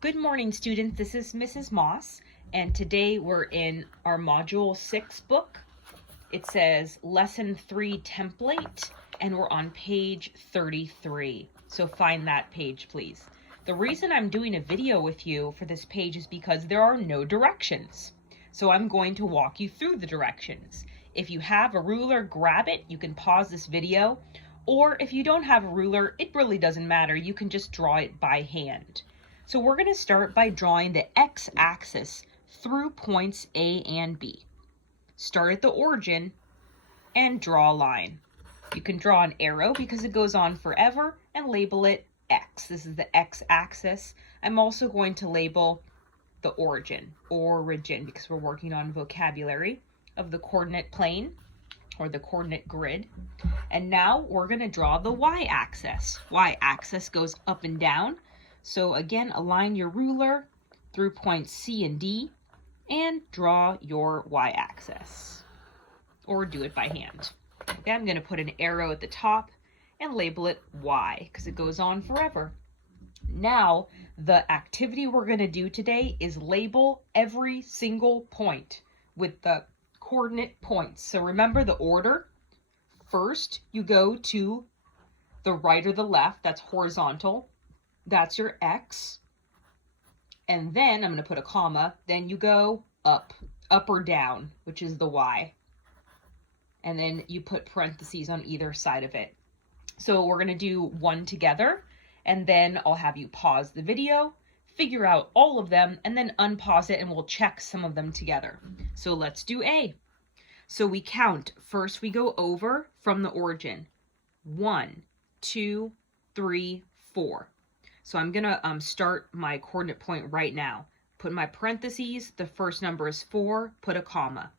Good morning, students. This is Mrs. Moss, and today we're in our Module 6 book. It says Lesson 3 Template, and we're on page 33. So find that page, please. The reason I'm doing a video with you for this page is because there are no directions. So I'm going to walk you through the directions. If you have a ruler, grab it. You can pause this video. Or if you don't have a ruler, it really doesn't matter. You can just draw it by hand. So we're going to start by drawing the x-axis through points A and B. Start at the origin and draw a line. You can draw an arrow because it goes on forever and label it X. This is the x-axis. I'm also going to label the origin, because we're working on vocabulary of the coordinate plane or the coordinate grid. And now we're going to draw the y-axis. Y-axis goes up and down. So again, align your ruler through points C and D and draw your y-axis, or do it by hand. Okay, I'm going to put an arrow at the top and label it Y because it goes on forever. Now, the activity we're going to do today is label every single point with the coordinate points. So remember the order. First, you go to the right or the left, that's horizontal. That's your X. And then I'm going to put a comma. Then you go up or down, which is the Y. And then you put parentheses on either side of it. So we're going to do one together, and then I'll have you pause the video, figure out all of them, and then unpause it, and we'll check some of them together. So let's do A. So we count. First, we go over from the origin. 1, 2, 3, 4. So I'm going to start my coordinate point right now. Put my parentheses. The first number is 4. Put a comma.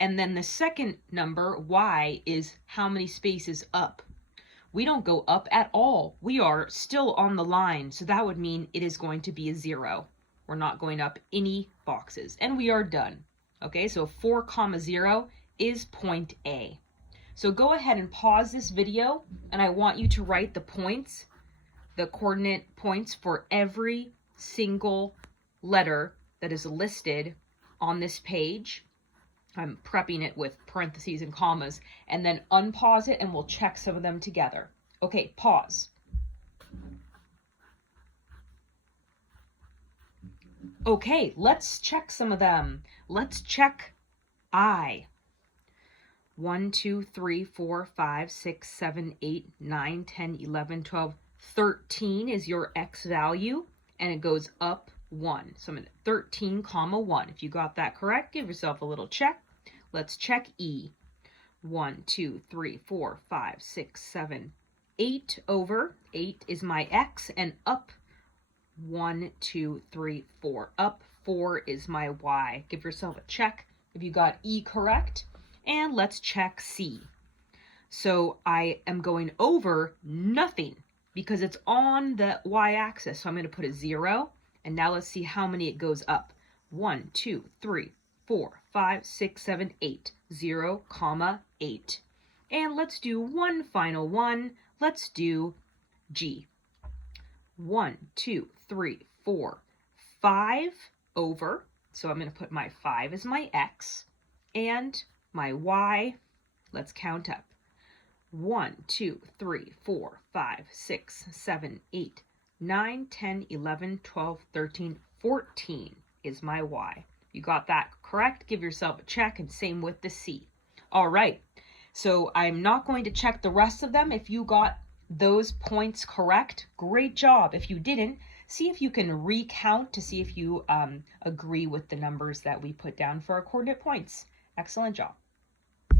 And then the second number, y, is how many spaces up. We don't go up at all. We are still on the line. So that would mean it is going to be a 0. We're not going up any boxes. And we are done. Okay, so 4, 0 is point A. So go ahead and pause this video, and I want you to write the points, the coordinate points for every single letter that is listed on this page. I'm prepping it with parentheses and commas, and then unpause it and we'll check some of them together. Okay, pause. Okay, let's check some of them. Let's check I. 1, 2, 3, 4, 5, 6, 7, 8, 9, 10, 11, 12, 13 is your X value, and it goes up 1. So I'm at 13, 1. If you got that correct, give yourself a little check. Let's check E. 1, 2, 3, 4, 5, 6, 7, 8 over. 8 is my X, and up 1, 2, 3, 4. Up 4 is my Y. Give yourself a check if you got E correct. And let's check C. So I am going over nothing because it's on the y-axis. So I'm going to put a 0. And now let's see how many it goes up. 1, 2, 3, 4, 5, 6, 7, 8. 0, 8. And let's do one final one. Let's do G. 1, 2, 3, 4, 5 over. So I'm going to put my 5 as my X. And my Y, let's count up. 1, 2, 3, 4, 5, 6, 7, 8, 9, 10, 11, 12, 13, 14 is my Y. You got that correct? Give yourself a check, and same with the C. All right, so I'm not going to check the rest of them. If you got those points correct, great job. If you didn't, see if you can recount to see if you agree with the numbers that we put down for our coordinate points. Excellent job.